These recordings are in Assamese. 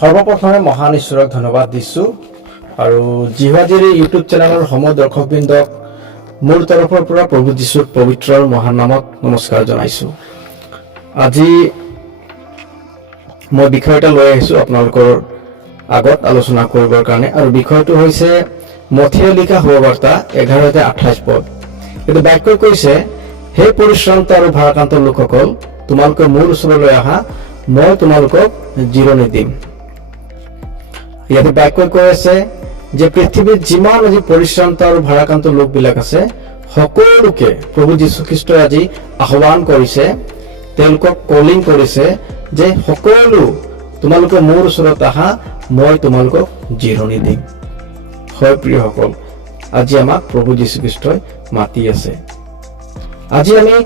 সৰ্বপ্ৰথমে মহান ঈশ্বৰক ধন্যবাদ দিছোঁ আৰু জিহাজিৰ ইউটিউব চেনেলৰ সমগ্ৰ দৰ্শকবৃন্দক মোৰ তৰফৰ পৰা প্ৰভু যীশুৰ পবিত্ৰ আৰু মহান নামত নমস্কাৰ জনাইছোঁ। আজি মই বিষয় এটা লৈ আহিছোঁ আপোনালোকৰ আগত আলোচনা কৰিবৰ কাৰণে, আৰু বিষয়টো হৈছে মথিয় লিখা সুবাৰ্তা 11:28 পদ। এইটো বাক্যই কৈছে, হে পৰিশ্ৰান্ত আৰু ভাৰাক্ৰান্ত লোকসকল, তোমালোকে মোৰ ওচৰলৈ আহা, মই তোমালোকক জিৰণি দিম। ইয়াতে বাক্যই কৈ আছে যে পৃথিৱীত যিমান আজি পৰিশ্ৰান্ত আৰু ভাৰাক্ৰান্ত লোকবিলাক আছে, সকলোকে প্ৰভু যীশুখ্ৰীষ্টই আজি আহ্বান কৰিছে, তেওঁলোকক কলিং কৰিছে যে সকলো তোমালোকে মোৰ ওচৰত আহা, মই তোমালোকক জিৰণি দিম। হয় প্ৰিয়সকল, আজি আমাক প্ৰভু যীশুখ্ৰীষ্টই মাতি আছে। আজি আমি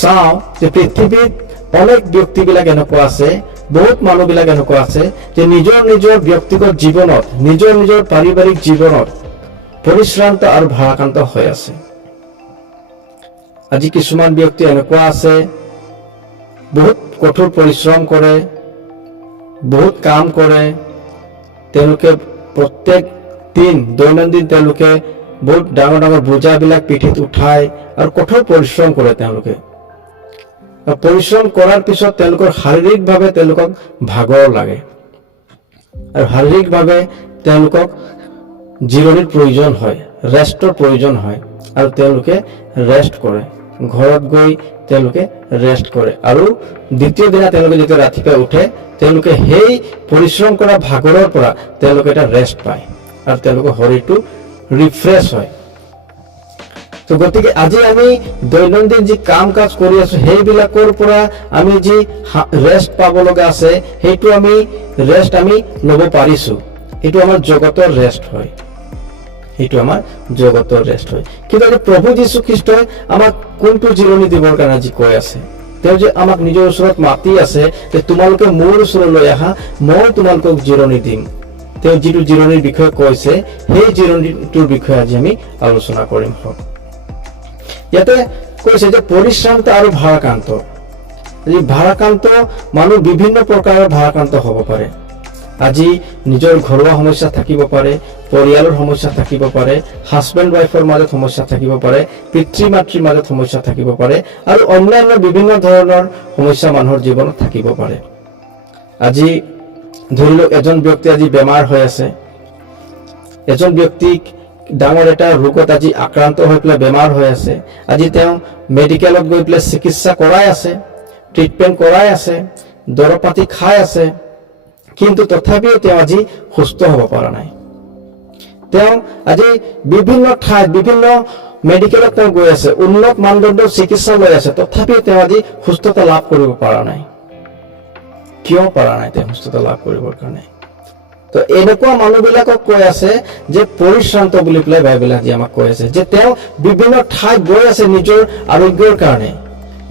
চাওঁ যে পৃথিৱীত অনেক ব্যক্তিবিলাক এনেকুৱা আছে, বহুত মানুহবিলাক এনেকুৱা আছে যে নিজৰ নিজৰ ব্যক্তিগত জীৱনত, নিজৰ নিজৰ পাৰিবাৰিক জীৱনত পৰিশ্ৰান্ত আৰু ভাৰাক্ৰান্ত হৈ আছে। আজি কিছুমান ব্যক্তি এনেকুৱা আছে, বহুত কঠোৰ পৰিশ্ৰম কৰে, বহুত কাম কৰে, তেওঁলোকে প্ৰত্যেক দিন দৈনন্দিন তেওঁলোকে বহুত ডাঙৰ ডাঙৰ বোজাবিলাক পিঠিত উঠায় আৰু কঠোৰ পৰিশ্ৰম কৰে। তেওঁলোকে পৰিশ্ৰম কৰাৰ পিছত তেওঁলোকৰ শাৰীৰিকভাৱে তেওঁলোকক ভাগৰ লাগে আৰু শাৰীৰিকভাৱে তেওঁলোকক জিৰণিৰ প্ৰয়োজন হয়, ৰেষ্টৰ প্ৰয়োজন হয়, আৰু তেওঁলোকে ৰেষ্ট কৰে। ঘৰত গৈ তেওঁলোকে ৰেষ্ট কৰে, আৰু দ্বিতীয় দিনা তেওঁলোকে যেতিয়া ৰাতিপুৱা উঠে, তেওঁলোকে সেই পৰিশ্ৰম কৰা ভাগৰৰ পৰা তেওঁলোকে এটা ৰেষ্ট পায় আৰু তেওঁলোকৰ শৰীৰটো ৰিফ্ৰেছ হয়। তো গতিকে আজি আমি দৈনন্দিন যি কাম কাজ কৰি আছো, সেইবিলাকৰ পৰা আমি যি ৰেষ্ট পাব লগা আছে, সেইটো আমি ৰেষ্ট আমি ল'ব পাৰিছো। এইটো আমাৰ জগতৰ ৰেষ্ট হয়, সেইটো আমাৰ জগতৰ ৰেষ্ট হয়। কিন্তু আজি প্ৰভু যীশুখ্ৰীষ্টই আমাক কোনটো জিৰণি দিবৰ কাৰণে আজি কৈ আছে? তেওঁ যে আমাক নিজৰ ওচৰত মাতি আছে যে তোমালোকে মোৰ ওচৰলৈ আহা, মই তোমালোকক জিৰণি দিম। তেওঁ যিটো জিৰণিৰ বিষয়ে কৈছে, সেই জিৰণিটোৰ বিষয়ে আজি আমি আলোচনা কৰিম। ইয়াতে কৈছে যে পৰিশ্ৰান্ত আৰু ভাৰাক্ৰান্ত। ভাৰাক্ৰান্ত মানুহ বিভিন্ন প্ৰকাৰৰ ভাৰাক্ৰান্ত হ'ব পাৰে। আজি নিজৰ ঘৰুৱা সমস্যা থাকিব পাৰে, পৰিয়ালৰ সমস্যা থাকিব পাৰে, হাজবেণ্ড ৱাইফৰ মাজত সমস্যা থাকিব পাৰে, পিতৃ মাতৃৰ মাজত সমস্যা থাকিব পাৰে, আৰু অন্যান্য বিভিন্ন ধৰণৰ সমস্যা মানুহৰ জীৱনত থাকিব পাৰে। আজি ধৰি লওক এজন ব্যক্তি আজি বেমাৰ হৈ আছে, এজন ব্যক্তিক ডাঙৰ এটা ৰোগত আজি আক্ৰান্ত হৈ পেলাই বেমাৰ হৈ আছে। আজি তেওঁ মেডিকেলত গৈ পেলাই চিকিৎসা কৰাই আছে, ট্ৰিটমেণ্ট কৰাই আছে, দৰৱ পাতি খাই আছে, কিন্তু তথাপিও তেওঁ আজি সুস্থ হ'ব পৰা নাই। তেওঁ আজি বিভিন্ন ঠাইত, বিভিন্ন মেডিকেলত তেওঁ গৈ আছে, উন্নত মানদণ্ডৰ চিকিৎসা লৈ আছে, তথাপিও তেওঁ আজি সুস্থতা লাভ কৰিব পৰা নাই। কিয় পৰা নাই তেওঁ সুস্থতা লাভ কৰিবৰ কাৰণে? তো এনেকুৱা মানুহবিলাকক কৈ আছে যে পৰিশ্ৰান্ত বুলি পেলাই বাইবেলে আজি আমাক কৈ আছে যে তেওঁ বিভিন্ন ঠাইত গৈ আছে নিজৰ আৰোগ্যৰ কাৰণে,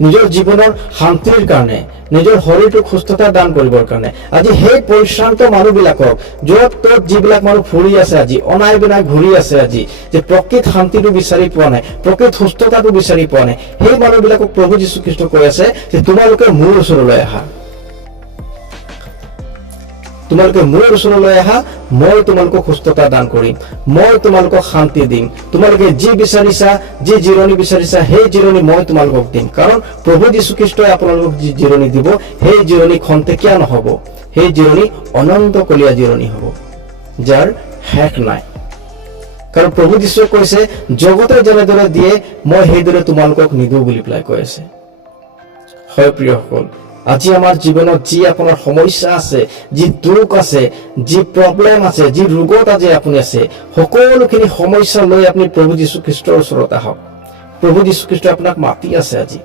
নিজৰ জীৱনৰ শান্তিৰ কাৰণে, নিজৰ শৰীৰটোক সুস্থতা দান কৰিবৰ কাৰণে। আজি সেই পৰিশ্ৰান্ত মানুহবিলাকক, য'ত ত'ত যিবিলাক মানুহ ফুৰি আছে, আজি অনাই বিনাই ঘূৰি আছে, আজি যে প্ৰকৃত শান্তিটো বিচাৰি পোৱা নাই, প্ৰকৃত সুস্থতাটো বিচাৰি পোৱা নাই, সেই মানুহবিলাকক প্ৰভু যীশুখ্ৰীষ্ট কৈ আছে যে তোমালোকে মোৰ ওচৰলৈ আহা, তোমালোকে মোৰ ওচৰলৈ আহা, মই তোমালোকক সুস্থতা দান কৰিম, মই তোমালোকক শান্তি দিম। তোমালোকে যি বিচাৰিছা, যি জিৰণি বিচাৰিছা, সেই জিৰণি মই তোমালোকক দিম। কাৰণ প্ৰভু যীশুখ্ৰীষ্টই আপোনালোকক যি জিৰণি দিব, সেই জিৰণি খন্তেকীয়া নহ'ব, সেই জিৰণি অনন্তকলীয়া জিৰণি হ'ব, যাৰ শেষ নাই। কাৰণ প্ৰভু যীশুৱে কৈছে, জগতে যেনেদৰে দিয়ে মই সেইদৰে তোমালোকক নিদিওঁ বুলি পেলাই কৈ আছে। হয় প্ৰিয়সকল, আজি আমাৰ জীৱনত যি আপোনাৰ সমস্যা আছে, যি দুখ আছে, যি প্ৰব্লেম আছে, যি ৰোগত আজি আপুনি আছে, সকলোখিনি সমস্যা লৈ আপুনি প্ৰভু যীশুখ্ৰীষ্টৰ ওচৰত আহক। প্ৰভু যীশুখ্ৰীষ্টই আপোনাক মাতি আছে আজি।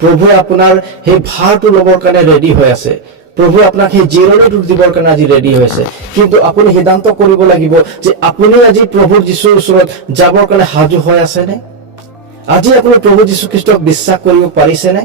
প্ৰভুৱে আপোনাৰ সেই ভাৰটো ল'বৰ কাৰণে ৰেডি হৈ আছে, প্ৰভুৱে আপোনাক সেই জিৰণিটো দিবৰ কাৰণে আজি ৰেডি হৈছে। কিন্তু আপুনি সিদ্ধান্ত কৰিব লাগিব যে আপুনি আজি প্ৰভু যীশুৰ ওচৰত যাবৰ কাৰণে সাজু হৈ আছেনে? আজি আপুনি প্ৰভু যীশুখ্ৰীষ্টক বিশ্বাস কৰিব পাৰিছেনে?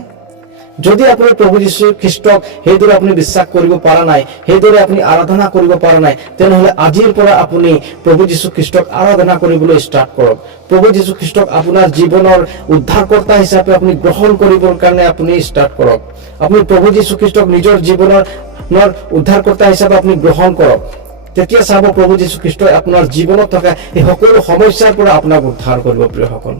যদি আপুনি প্ৰভু যীশুখ্ৰীষ্টক সেইদৰে আপুনি বিশ্বাস কৰিব পৰা নাই, সেইদৰে আপুনি আৰাধনা কৰিব পৰা নাই, তেনেহ'লে আজিৰ পৰা আপুনি প্ৰভু যীশুখ্ৰীষ্টক আৰাধনা কৰিবলৈ ষ্টাৰ্ট কৰক। প্ৰভু যীশুখ্ৰীষ্টক আপোনাৰ জীৱনৰ উদ্ধাৰকৰ্তা হিচাপে আপুনি গ্ৰহণ কৰিবৰ কাৰণে আপুনি ষ্টাৰ্ট কৰক। আপুনি প্ৰভু যীশুখ্ৰীষ্টক নিজৰ জীৱনৰ আপোনাৰ উদ্ধাৰকৰ্তা হিচাপে আপুনি গ্ৰহণ কৰক, তেতিয়া চাব প্ৰভু যীশুখ্ৰীষ্টই আপোনাৰ জীৱনত থকা এই সকলো সমস্যাৰ পৰা আপোনাক উদ্ধাৰ কৰিব। প্ৰিয়সকল,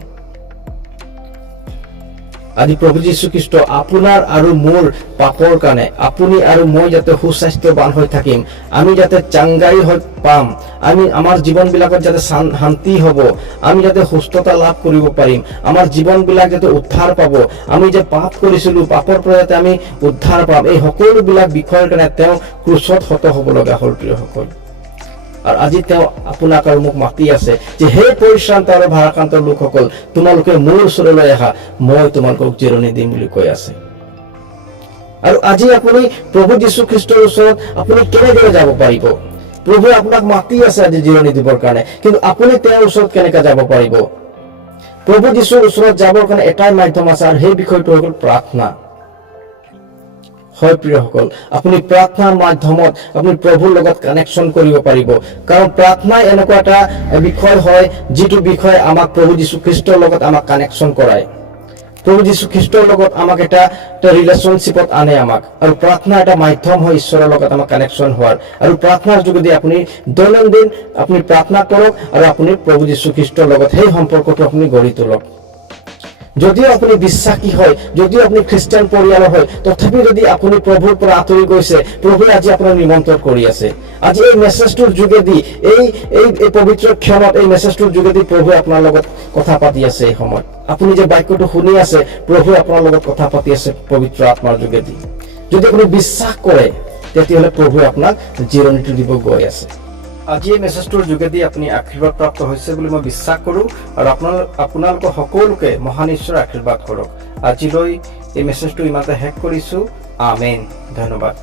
আজি প্ৰভু যীশুখ্ৰীষ্ট আপোনাৰ আৰু মোৰ পাপৰ কাৰণে আপুনি আৰু মই যাতে সুস্বাস্থ্যৱান হৈ থাকিম, আমি যাতে চাংগাই হৈ পাম, আমি আমাৰ জীৱনবিলাকত যাতে শান্তি হ'ব, আমি যাতে সুস্থতা লাভ কৰিব পাৰিম, আমাৰ জীৱনবিলাক যাতে উদ্ধাৰ পাব, আমি যে পাপ কৰিছিলোঁ পাপৰ পৰা যাতে আমি উদ্ধাৰ পাম, এই সকলোবিলাক বিষয়ৰ কাৰণে তেওঁ ক্ৰুচত হত হ'ব লগা হ'ল। প্ৰিয়সকল, আৰু আজি তেওঁ আপোনাক আৰু মোক মাতি আছে যে হে পৰিশ্ৰান্ত আৰু ভাৰাক্ৰান্ত লোকসকল, তোমালোকে মোৰ ওচৰলৈ আহা, মই তোমালোকক জিৰণি দিম বুলি কৈ আছে। আৰু আজি আপুনি প্ৰভু যীশুখ্ৰীষ্টৰ ওচৰত আপুনি কেনেদৰে যাব পাৰিব? প্ৰভুৱে আপোনাক মাতি আছে আজি জিৰণি দিবৰ কাৰণে, কিন্তু আপুনি তেওঁৰ ওচৰত কেনেকৈ যাব পাৰিব? প্ৰভু যীশুৰ ওচৰত যাবৰ কাৰণে এটাই মাধ্যম আছে, আৰু সেই বিষয়টো হৈ গ'ল প্ৰাৰ্থনা। হয় প্ৰিয়সকল, আপুনি প্ৰাৰ্থনাৰ মাধ্যমত আপুনি প্ৰভুৰ লগত কানেকশ্যন কৰিব পাৰিব, কাৰণ প্ৰাৰ্থনাই এনেকুৱা এটা বিষয় হয় যিটো বিষয় আমাক প্ৰভু যীশুখ্ৰীষ্টৰ লগত আমাক কানেকশ্যন কৰায়, প্ৰভু যীশুখ্ৰীষ্টৰ লগত আমাক এটা ৰিলেশ্যনশ্বিপত আনে আমাক। আৰু প্ৰাৰ্থনা এটা মাধ্যম হয় ঈশ্বৰৰ লগত আমাক কানেকশ্যন হোৱাৰ, আৰু প্ৰাৰ্থনাৰ যোগেদি আপুনি দৈনন্দিন আপুনি প্ৰাৰ্থনা কৰক আৰু আপুনি প্ৰভু যীশুখ্ৰীষ্টৰ লগত সেই সম্পৰ্কটো আপুনি গঢ়ি তোলক। যদিও আপুনি বিশ্বাসী হয়, যদিও আপুনি খ্ৰীষ্টিয়ান পৰিয়ালৰ হয়, তথাপি যদি আপুনি প্ৰভুৰ পৰা আঁতৰি গৈছে, প্ৰভুৱে আজি আপোনাক নিমন্ত্ৰণ কৰি আছে। আজি এই মেছেজটোৰ যোগেদি এই পবিত্ৰ ক্ষণত এই মেছেজটোৰ যোগেদি প্ৰভুৱে আপোনাৰ লগত কথা পাতি আছে। এই সময়ত আপুনি যে বাক্যটো শুনি আছে, প্ৰভুৱে আপোনাৰ লগত কথা পাতি আছে পবিত্ৰ আত্মাৰ যোগেদি। যদি আপুনি বিশ্বাস কৰে, তেতিয়াহ'লে প্ৰভুৱে আপোনাক জিৰণিটো দিব গৈ আছে। আজি এই মেছেজটোৰ যোগেদি আপুনি আশীৰ্বাদ প্ৰাপ্ত হৈছে বুলি মই বিশ্বাস কৰোঁ, আৰু আপোনালোকক সকলোকে মহান ঈশ্বৰৰ আশীৰ্বাদ কৰক। আজিলৈ এই মেছেজটো ইমানতে শেষ কৰিছোঁ। আমেন। ধন্যবাদ।